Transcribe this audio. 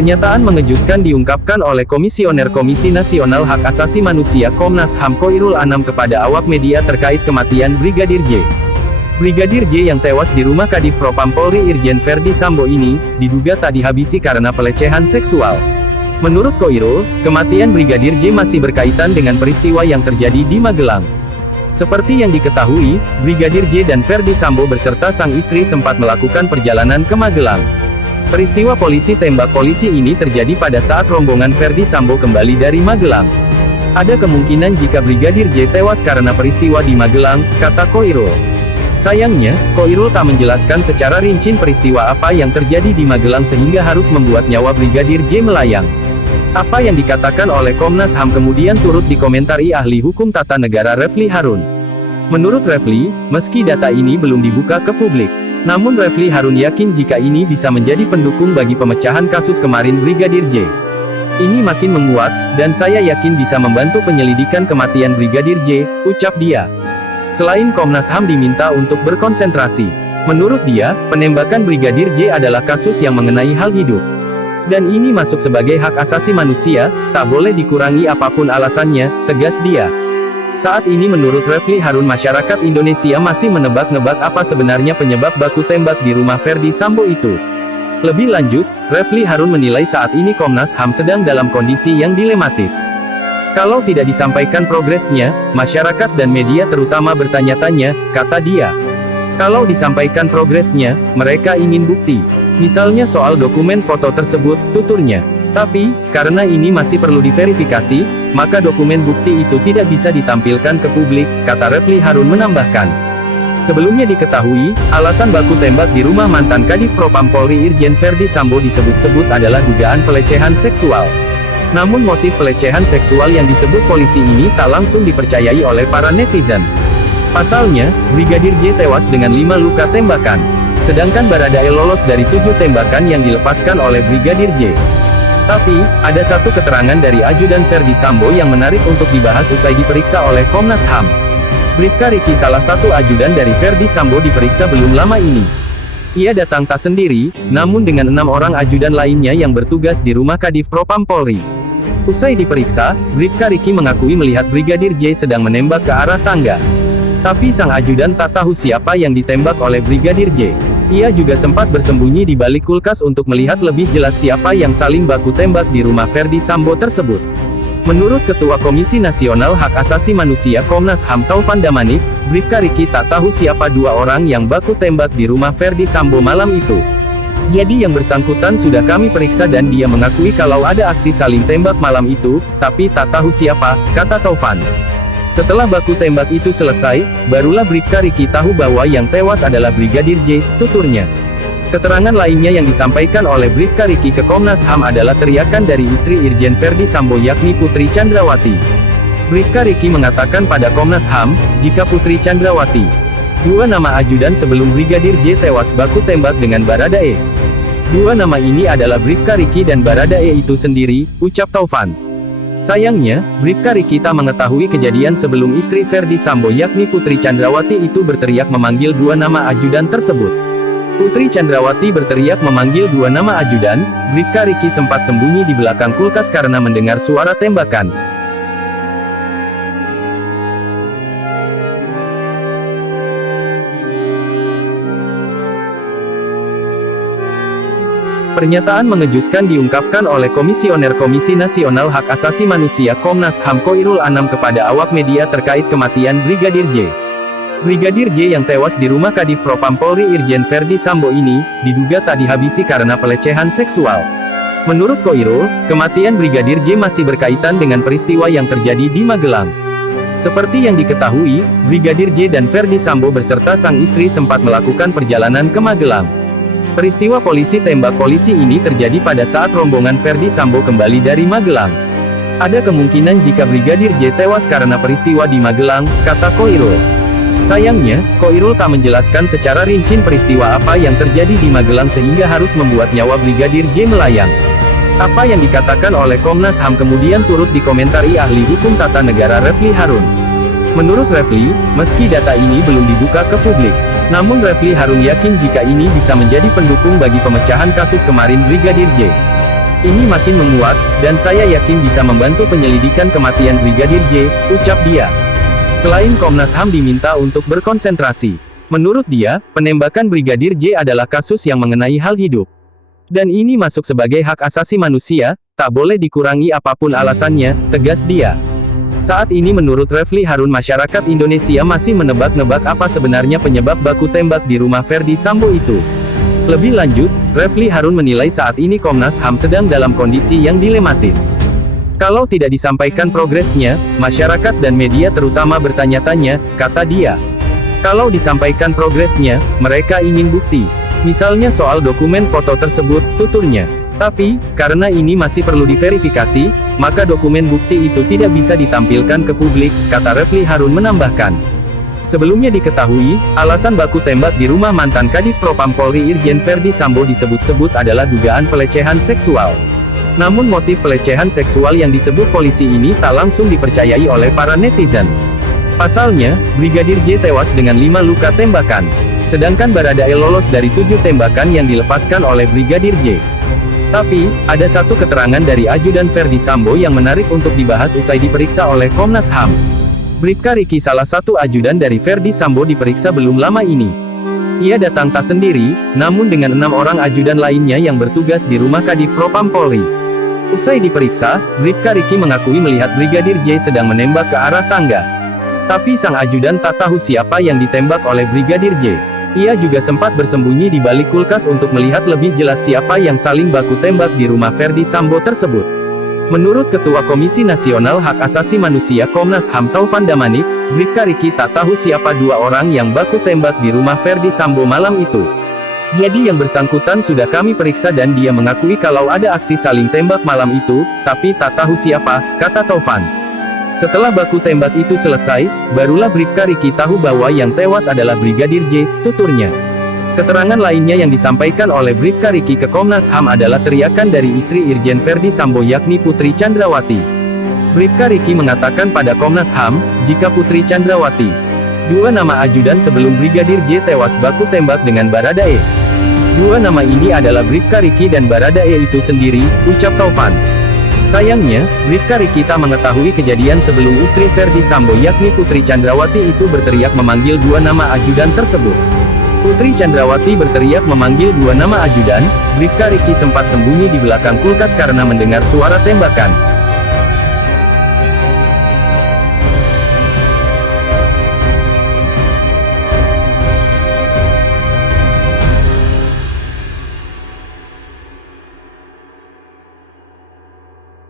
Pernyataan mengejutkan diungkapkan oleh Komisioner Komisi Nasional Hak Asasi Manusia Komnas HAM Khoirul Anam kepada awak media terkait kematian Brigadir J. Brigadir J yang tewas di rumah Kadif Propam Polri Irjen Verdi Sambo ini, diduga tak dihabisi karena pelecehan seksual. Menurut Khoirul, kematian Brigadir J masih berkaitan dengan peristiwa yang terjadi di Magelang. Seperti yang diketahui, Brigadir J dan Verdi Sambo beserta sang istri sempat melakukan perjalanan ke Magelang. Peristiwa polisi tembak polisi ini terjadi pada saat rombongan Verdi Sambo kembali dari Magelang. Ada kemungkinan jika Brigadir J tewas karena peristiwa di Magelang, kata Khoirul. Sayangnya, Khoirul tak menjelaskan secara rinci peristiwa apa yang terjadi di Magelang sehingga harus membuat nyawa Brigadir J melayang. Apa yang dikatakan oleh Komnas HAM kemudian turut dikomentari ahli hukum tata negara Refli Harun. Menurut Refli, meski data ini belum dibuka ke publik, namun Refli Harun yakin jika ini bisa menjadi pendukung bagi pemecahan kasus kemarin Brigadir J. Ini makin menguat, dan saya yakin bisa membantu penyelidikan kematian Brigadir J, ucap dia. Selain Komnas HAM diminta untuk berkonsentrasi. Menurut dia, penembakan Brigadir J adalah kasus yang mengenai hal hidup. Dan ini masuk sebagai hak asasi manusia, tak boleh dikurangi apapun alasannya, tegas dia. Saat ini menurut Refli Harun masyarakat Indonesia masih menebak-nebak apa sebenarnya penyebab baku tembak di rumah Verdi Sambo itu. Lebih lanjut, Refli Harun menilai saat ini Komnas HAM sedang dalam kondisi yang dilematis. Kalau tidak disampaikan progresnya, masyarakat dan media terutama bertanya-tanya, kata dia. Kalau disampaikan progresnya, mereka ingin bukti. Misalnya soal dokumen foto tersebut, tuturnya. Tapi, karena ini masih perlu diverifikasi, maka dokumen bukti itu tidak bisa ditampilkan ke publik, kata Refli Harun menambahkan. Sebelumnya diketahui, alasan baku tembak di rumah mantan Kadif Propam Polri Irjen Verdi Sambo disebut-sebut adalah dugaan pelecehan seksual. Namun motif pelecehan seksual yang disebut polisi ini tak langsung dipercayai oleh para netizen. Pasalnya, Brigadir J tewas dengan 5 luka tembakan. Sedangkan Baradae lolos dari 7 tembakan yang dilepaskan oleh Brigadir J. Tapi, ada satu keterangan dari ajudan Verdi Sambo yang menarik untuk dibahas usai diperiksa oleh Komnas HAM. Bribka Riki salah satu ajudan dari Verdi Sambo diperiksa belum lama ini. Ia datang tak sendiri, namun dengan 6 orang ajudan lainnya yang bertugas di rumah Kadif Propam Polri. Usai diperiksa, Bribka Riki mengakui melihat Brigadir J sedang menembak ke arah tangga. Tapi sang ajudan tak tahu siapa yang ditembak oleh Brigadir J. Ia juga sempat bersembunyi di balik kulkas untuk melihat lebih jelas siapa yang saling baku tembak di rumah Verdi Sambo tersebut. Menurut Ketua Komisi Nasional Hak Asasi Manusia Komnas HAM Taufan Damanik, Bribka Riki tak tahu siapa 2 orang yang baku tembak di rumah Verdi Sambo malam itu. Jadi yang bersangkutan sudah kami periksa dan dia mengakui kalau ada aksi saling tembak malam itu, tapi tak tahu siapa, kata Taufan. Setelah baku tembak itu selesai, barulah Bribka Riki tahu bahwa yang tewas adalah Brigadir J, tuturnya. Keterangan lainnya yang disampaikan oleh Bribka Riki ke Komnas HAM adalah teriakan dari istri Irjen Verdi Sambo yakni Putri Chandrawati. Bribka Riki mengatakan pada Komnas HAM, jika Putri Chandrawati, 2 nama ajudan sebelum Brigadir J tewas baku tembak dengan Baradae. 2 nama ini adalah Bribka Riki dan Baradae itu sendiri, ucap Taufan. Sayangnya, Bribka Riki tak mengetahui kejadian sebelum istri Verdi Sambo yakni Putri Chandrawati itu berteriak memanggil 2 nama ajudan tersebut. Putri Chandrawati berteriak memanggil 2 nama ajudan, Bribka Riki sempat sembunyi di belakang kulkas karena mendengar suara tembakan. Pernyataan mengejutkan diungkapkan oleh Komisioner Komisi Nasional Hak Asasi Manusia Komnas HAM Khoirul Anam kepada awak media terkait kematian Brigadir J. Brigadir J yang tewas di rumah Kadif Propam Polri Irjen Verdi Sambo ini, diduga tak dihabisi karena pelecehan seksual. Menurut Khoirul, kematian Brigadir J masih berkaitan dengan peristiwa yang terjadi di Magelang. Seperti yang diketahui, Brigadir J dan Verdi Sambo beserta sang istri sempat melakukan perjalanan ke Magelang. Peristiwa polisi tembak polisi ini terjadi pada saat rombongan Verdi Sambo kembali dari Magelang. Ada kemungkinan jika Brigadir J tewas karena peristiwa di Magelang, kata Khoirul. Sayangnya, Khoirul tak menjelaskan secara rinci peristiwa apa yang terjadi di Magelang sehingga harus membuat nyawa Brigadir J melayang. Apa yang dikatakan oleh Komnas HAM kemudian turut dikomentari ahli hukum tata negara Refli Harun. Menurut Refli, meski data ini belum dibuka ke publik, namun Refli Harun yakin jika ini bisa menjadi pendukung bagi pemecahan kasus kemarin Brigadir J. Ini makin menguat, dan saya yakin bisa membantu penyelidikan kematian Brigadir J, ucap dia. Selain Komnas HAM diminta untuk berkonsentrasi. Menurut dia, penembakan Brigadir J adalah kasus yang mengenai hal hidup. Dan ini masuk sebagai hak asasi manusia, tak boleh dikurangi apapun alasannya, tegas dia. Saat ini menurut Refli Harun masyarakat Indonesia masih menebak-nebak apa sebenarnya penyebab baku tembak di rumah Verdi Sambo itu. Lebih lanjut, Refli Harun menilai saat ini Komnas HAM sedang dalam kondisi yang dilematis. Kalau tidak disampaikan progresnya, masyarakat dan media terutama bertanya-tanya, kata dia. Kalau disampaikan progresnya, mereka ingin bukti. Misalnya soal dokumen foto tersebut, tuturnya. Tapi, karena ini masih perlu diverifikasi, maka dokumen bukti itu tidak bisa ditampilkan ke publik, kata Refli Harun menambahkan. Sebelumnya diketahui, alasan baku tembak di rumah mantan Kadif Propam Polri Irjen Verdi Sambo disebut-sebut adalah dugaan pelecehan seksual. Namun motif pelecehan seksual yang disebut polisi ini tak langsung dipercayai oleh para netizen. Pasalnya, Brigadir J tewas dengan 5 luka tembakan. Sedangkan Baradae lolos dari 7 tembakan yang dilepaskan oleh Brigadir J. Tapi, ada satu keterangan dari ajudan Verdi Sambo yang menarik untuk dibahas usai diperiksa oleh Komnas HAM. Bribka Riki salah satu ajudan dari Verdi Sambo diperiksa belum lama ini. Ia datang tak sendiri, namun dengan 6 orang ajudan lainnya yang bertugas di rumah Kadif Propam Polri. Usai diperiksa, Bribka Riki mengakui melihat Brigadir J sedang menembak ke arah tangga. Tapi sang ajudan tak tahu siapa yang ditembak oleh Brigadir J. Ia juga sempat bersembunyi di balik kulkas untuk melihat lebih jelas siapa yang saling baku tembak di rumah Verdi Sambo tersebut. Menurut Ketua Komisi Nasional Hak Asasi Manusia Komnas HAM Taufan Damanik, Bribka Riki tak tahu siapa 2 orang yang baku tembak di rumah Verdi Sambo malam itu. Jadi yang bersangkutan sudah kami periksa dan dia mengakui kalau ada aksi saling tembak malam itu, tapi tak tahu siapa, kata Taufan. Setelah baku tembak itu selesai, barulah Bribka Riki tahu bahwa yang tewas adalah Brigadir J, tuturnya. Keterangan lainnya yang disampaikan oleh Bribka Riki ke Komnas HAM adalah teriakan dari istri Irjen Verdi Sambo yakni Putri Chandrawati. Bribka Riki mengatakan pada Komnas HAM, jika Putri Chandrawati, 2 nama ajudan sebelum Brigadir J tewas baku tembak dengan Baradae. 2 nama ini adalah Bribka Riki dan Baradae itu sendiri, ucap Taufan. Sayangnya, Bribka Riki tak mengetahui kejadian sebelum istri Verdi Sambo yakni Putri Chandrawati itu berteriak memanggil 2 nama ajudan tersebut. Putri Chandrawati berteriak memanggil 2 nama ajudan, Bribka Riki sempat sembunyi di belakang kulkas karena mendengar suara tembakan.